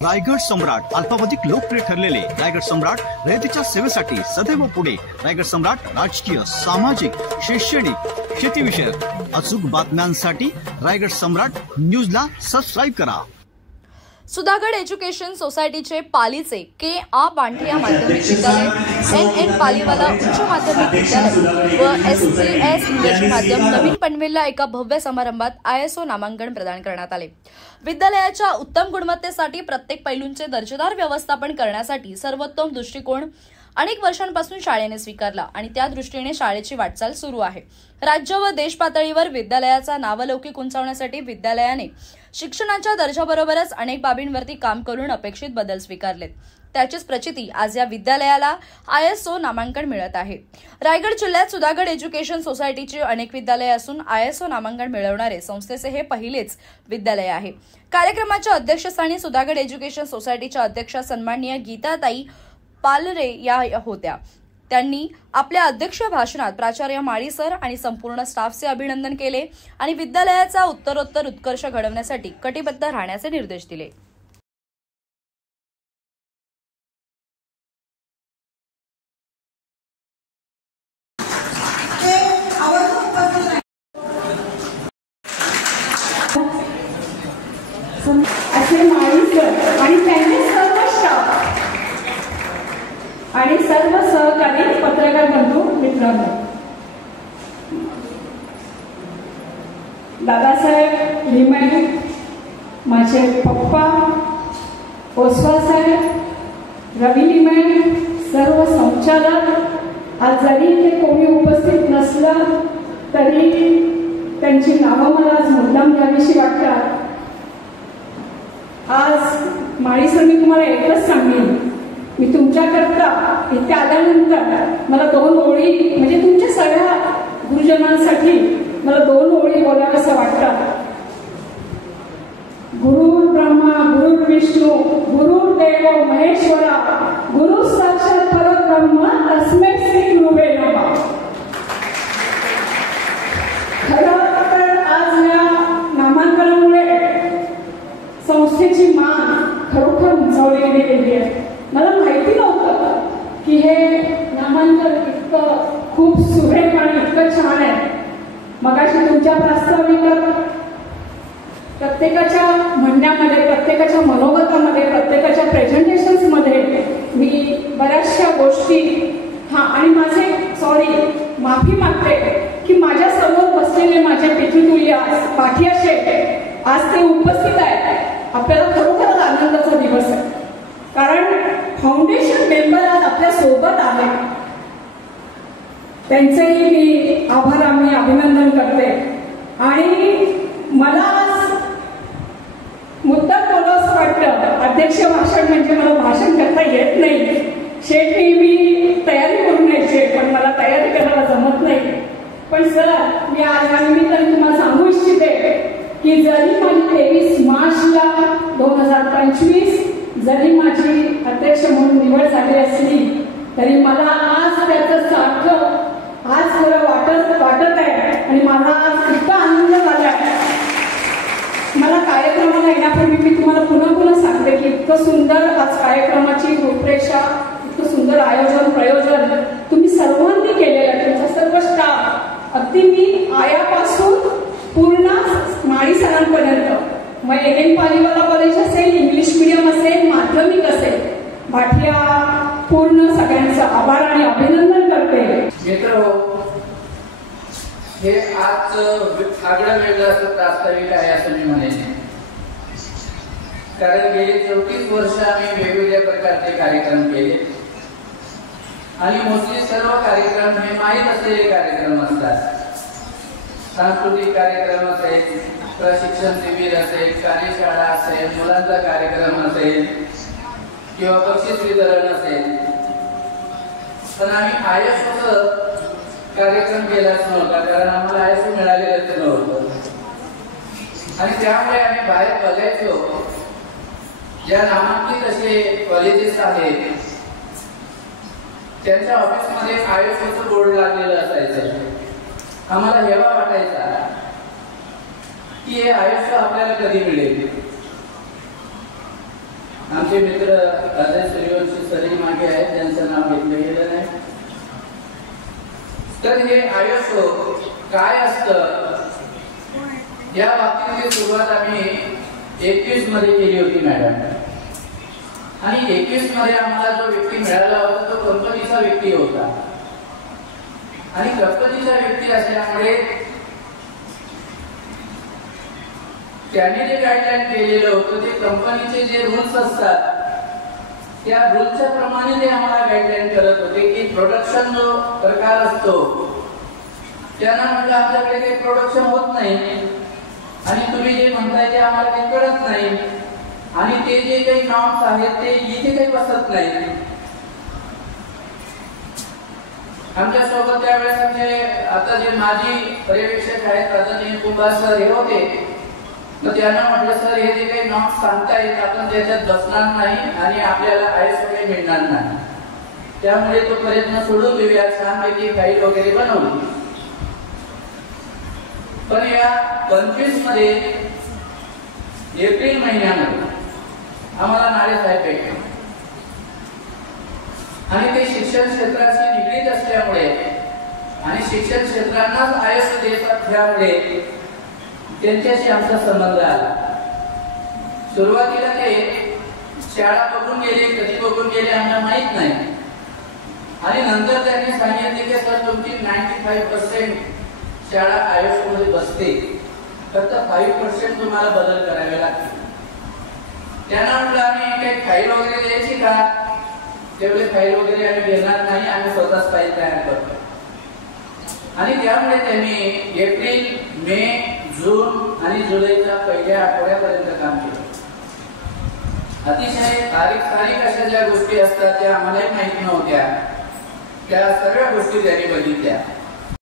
रायगड सम्राट अल्पावधीत लोकप्रिय ठरलेले रायगड सम्राट रयतेच्या सेवेसाठी सदैव पुढे। रायगड सम्राट राजकीय, सामाजिक, शैक्षणिक, शेतीविषयक अचूक बातम्यांसाठी रायगड सम्राट न्यूजला सबस्क्राइब करा। सुधागड एज्युकेशन सोसायटीचे पालीचे के.आ. बांठिया माध्यमिक विद्यालय, एन.एन. पालीवाला उच्च माध्यमिक विद्यालय व एस.सी.एस. इंग्लिश माध्यम नवीन पनवेलला एका भव्य समारंभात आयएसओ नामांकन प्रदान करण्यात आले। विद्यालयाच्या उत्तम गुणवत्तेसाठी प्रत्येक पैलूंचे दर्जेदार व्यवस्थापन करण्यासाठी सर्वोत्तम दृष्टिकोन अनेक वर्षांपासून शाळेने स्वीकारला आणि त्या दृष्टीने शाळेची वाटचाल सुरू आहे। राज्य व देश पातळीवर विद्यालयाचा नावलौकिक उंचावण्यासाठी विद्यालयाने शिक्षणाच्या दर्जाबरोबरच अनेक बाबींवरती काम करून अपेक्षित बदल स्वीकारलेत। त्याचीच प्रचिती आज या विद्यालयाला आयएसओ नामांकन मिळत आहे। रायगड जिल्ह्यात सुधागड एज्युकेशन सोसायटीची अनेक विद्यालये असून आयएसओ नामांकन मिळवणारे संस्थेचे हे पहिलेच विद्यालय आहे। कार्यक्रमाच्या अध्यक्षस्थानी सुधागड एज्युकेशन सोसायटीच्या अध्यक्षा सन्माननीय गीताताई पालरे या होत्या। त्यांनी आपल्या अध्यक्ष भाषणात प्राचार्य माळी सर आणि संपूर्ण स्टाफचे अभिनंदन केले आणि विद्यालयाचा उत्तरोत्तर उत्कर्ष घडवण्यासाठी कटिबद्ध राहण्याचे निर्देश दिले। आणि सर्व सहकारी पत्रकार बंधू मित्रांनो, दादासाहेब लिमणे, माझे पप्पा ओसवासाहेब, रवी लिमणे, सर्व संचालक, आज जरी ते कोणी उपस्थित नसलं तरी त्यांची नावं मला आज मुद्दाम घ्यावीशी वाटतात। आज माळी सर, मी तुम्हाला एकच सांगेन, मी तुमच्याकरता इथे आल्यानंतर मला 2 ओळी, म्हणजे तुमच्या सगळ्या गुरुजनांसाठी मला 2 ओळी बोलाव्यासं वाटतं। गुरु ब्रह्मा गुरु विष्णू गुरुदेव महेश्वरा गुरु साक्षात परब्रह्म तस्मै श्री गुरुवे नमः। खरं तर आज या नामांकनामुळे संस्थेची मान खरोखर उंचावली गेलेली आहे। मला माहिती नव्हतं की हे नामांकन इतकं खूप सुरेख आणि इतकं छान आहे। मगाशी तुमच्या प्रास्ताविकात प्रत्येकाच्या म्हणण्यामध्ये, प्रत्येकाच्या मनोगतामध्ये, प्रत्येकाच्या प्रेझेंटेशन्स मध्ये मी बऱ्याचशा गोष्टी आणि माफी मागते की माझ्या समोर बसलेले माझे पितृतुल्य पाठिया शेठ आज ते उपस्थित आहेत। आपल्याला खरोखरच आनंदाचा दिवस आहे, कारण फाउंडेशन मेंबर आज आपल्या सोबत आहे। त्यांचेही मी आभार आणि अभिनंदन करते। आणि मला आज मुद्दा बोलावंसं वाटतं, अध्यक्ष भाषण म्हणजे मला भाषण करता येत नाही। शेठनी मी तयारी करून यायची, पण मला तयारी करायला जमत नाही। पण सर, मी आज या निमित्ताने तुम्हाला सांगू इच्छिते की जरी माझी 23 मार्चला 2025 जरी माझी अध्यक्ष म्हणून निवड झाली असली तरी मला आज त्याचं सार्थ आज खरं वाटत आहे आणि मला आज इतका आनंद झाला आहे। मला कार्यक्रमाला येण्यापूर्वी मी तुम्हाला पुन्हा सांगते की इतकं सुंदर आज कार्यक्रमाची रूपरेषा, इतकं सुंदर आयोजन प्रयोजन तुम्ही सर्वांनी केलेलं आहे। तुमचा सर्व स्टाफ, अगदी मी आयापासून पूर्ण माळी सरांपर्यंत, मग एन.एन. पालीवाला कॉलेज असेल, इंग्लिश मीडियम असेल, माध्यमिक असेल, भाटिया, पूर्ण सगळ्यांचं आभार आणि अभिनंदन करते। मित्र, हे आज आगळं वेगळं असं प्रास्ताविक आहे असं मी म्हणेन, कारण गेली 34 वर्ष आम्ही वेगवेगळ्या प्रकारचे कार्यक्रम केले आणि मोस्टली सर्व कार्यक्रम हे माहीत असलेले कार्यक्रम असतात। सांस्कृतिक कार्यक्रम असेल, प्रशिक्षण शिबिर असेल, कार्यशाळा असेल, मुलांचा कार्यक्रम असेल किंवा बक्षीस वितरण असेल, पण आम्ही आयएसओचं कार्यक्रम केलाच नव्हता, कारण आम्हाला आयएसओ मिळालेलंच नव्हतं। आणि त्यामुळे आम्ही बाहेर बघायचो, ज्या नामांकित असे कॉलेजेस आहेत त्यांच्या ऑफिसमध्ये आयएसओचं बोर्ड लागलेलं असायचं। आम्हाला हेवा वाटायचा की हे आयएसओ आपल्याला कधी मिळेल। आमचे मित्र अजय सूर्यवंशी सरही मागे आहेत, त्यांचं नाव घेतलं गेलं नाही. तर हे आयोशो काय असतं या बाबतीतली सुरुवात आम्ही 21 मध्ये केली होती मॅडम. आणि 21 मध्ये आम्हाला जो व्यक्ती मिळाला होता तो कंपनीचा व्यक्ती होता. आणि कंपनीचा व्यक्ती असल्यामुळे त्याने जे गाईडलाईन केलेलं होतं ते कंपनीचे जे रूल्स असतात त्या रूलच्या प्रमाणे ते आम्हाला गाईडलाईन करत होते की प्रोडक्शन जो प्रकार असतो त्यांना म्हटलं आमच्याकडे काही प्रोडक्शन होत नाही आणि तुम्ही जे म्हणताय ते आम्हाला काही कळत नाही आणि ते जे काही नॉर्म्स आहेत ते इथे काही बसत नाही. आमच्या सोबत त्यावेळेस आमचे आता जे माजी पर्यवेक्षक आहेत राजन कुंभार सर हे होते. तर त्यांना म्हटलं सर हे जे काही नॉर्म्स सांगतायत आपण त्याच्यात बसणार नाही आणि आपल्याला आयएसओ काही मिळणार नाही, त्यामुळे तो प्रयत्न सोडून देऊया. छानपैकी फाईल वगैरे बनवली. पण या 25 मध्ये एप्रिल महिन्यामध्ये आम्हाला नाळे साहेब भेटले आणि ते शिक्षण क्षेत्राशी निगडीत असल्यामुळे आणि शिक्षण क्षेत्रांनाच आयएसओ देतात त्यामुळे त्यांच्याशी आमचा संबंध आला. सुरुवातीला ते शाळा बघून गेले, कधी बघून गेले आम्हाला माहित नाही. आणि नंतर त्यांनी सांगितले की सर तुमची 95% शाळा आयएसओ मध्ये बसते, फक्त 5% तुम्हाला बदल करावे लागतील. त्यांना म्हटलं आम्ही काही फाईल वगैरे द्यायची का? तेवढे फाईल वगैरे आम्ही घेणार नाही, आम्ही स्वतःच फाईल तयार करतो. आणि त्यामुळे त्यांनी एप्रिल, मे, जून आणि जुलैच्या पहिल्या आठवड्यापर्यंत काम केलं. अतिशय तारीख अशा ज्या गोष्टी असतात त्या आम्हालाही माहित नव्हत्या त्या सर्व गोष्टी त्यांनी बघितल्या.